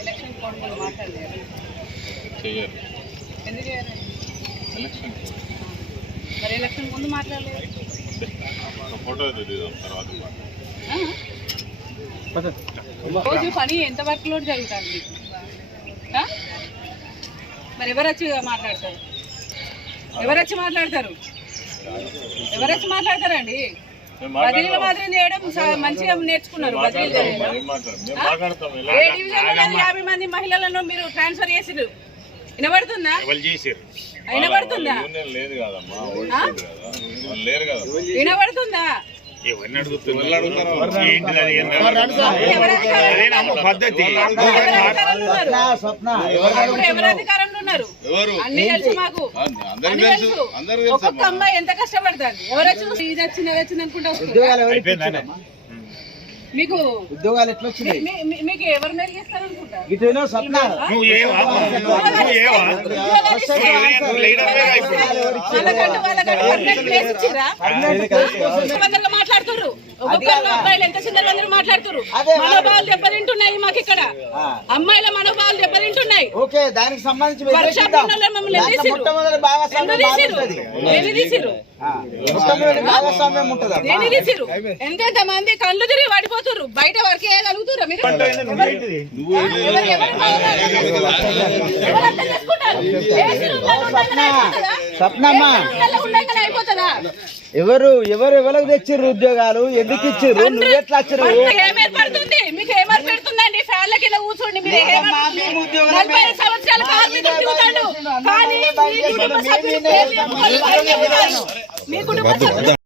Election code ఎందుకు? Election మరి election ముందు మాట్లాడలేదు. ఫోటో తర్వాత? రోజు పని ఎంత వర్క్ లోడ్ జరుగుతుంది? మరి ఎవరు వచ్చి మాట్లాడతారు? ఎవరు వచ్చి మాట్లాడతారు? ఎవరు వచ్చి మాట్లాడతారండి? బదిలీల మాత్రం చేయడం మంచిగా నేర్చుకున్నారు ఏం డివిజన్ యాభై మంది మహిళలను మీరు ట్రాన్స్ఫర్ చేసిరు వినబడుతుందా? వినబడుతుందా? వినబడుతుందా? ఎవరిని అడుగుతున్నారు? పద్ధతి. ఒక్కొక్క అమ్మాయి ఎంత కష్టపడుతుంది? ఎవరు వచ్చి ఇది వచ్చింది అది వచ్చింది అనుకుంటా వస్తుందా? అయిపోయిందానే మీకు ఉద్యోగాలు ఎట్లా వచ్చినాయి? మీకు ఎవరు మెరిగిస్తారు అనుకుంటా? ఇటేనో స్వప్న? నువ్వు ఏవా? నువ్వు ఏవా? నువ్వు లీడర్వేగా ఇప్పుడు. వాళ్ళకంటూ వాళ్ళకంటూ పర్మనెంట్ ప్లేస్ ఇచ్చిర్రా? వందలు మాట్లాడుతుర్రు? ఒక్కొక్కరు అబ్బాయిలు ఎంత చిన్న వందలు మాట్లాడుతుర్రు మనోభావాలు దెబ్బతింటున్నాయి మాకు ఇక్కడ అమ్మాయిల మనోభావాలు దెబ్బతింటున్నాయి. ఓకే దానికి సంబంధించి ఎంతెంత మంది కళ్ళు తిరిగి పడిపోతుర్రు బయట వర్క్ చేయగలుగుతుర్రా మీరు? స్వప్నమ్మ ఎవరు ఎవరు ఎవరికి తెచ్చిర్రు ఉద్యోగాలు? ఎందుకు ఇచ్చిర్రు? నువ్వు ఎట్లా వచ్చిర్రు? మీకు ఫ్యాన్ల కింద కూర్చోండి మీరు? నలభై సంవత్సరాల కానీ మీ కుటుంబ సభ్యులు. మీ కుటుంబ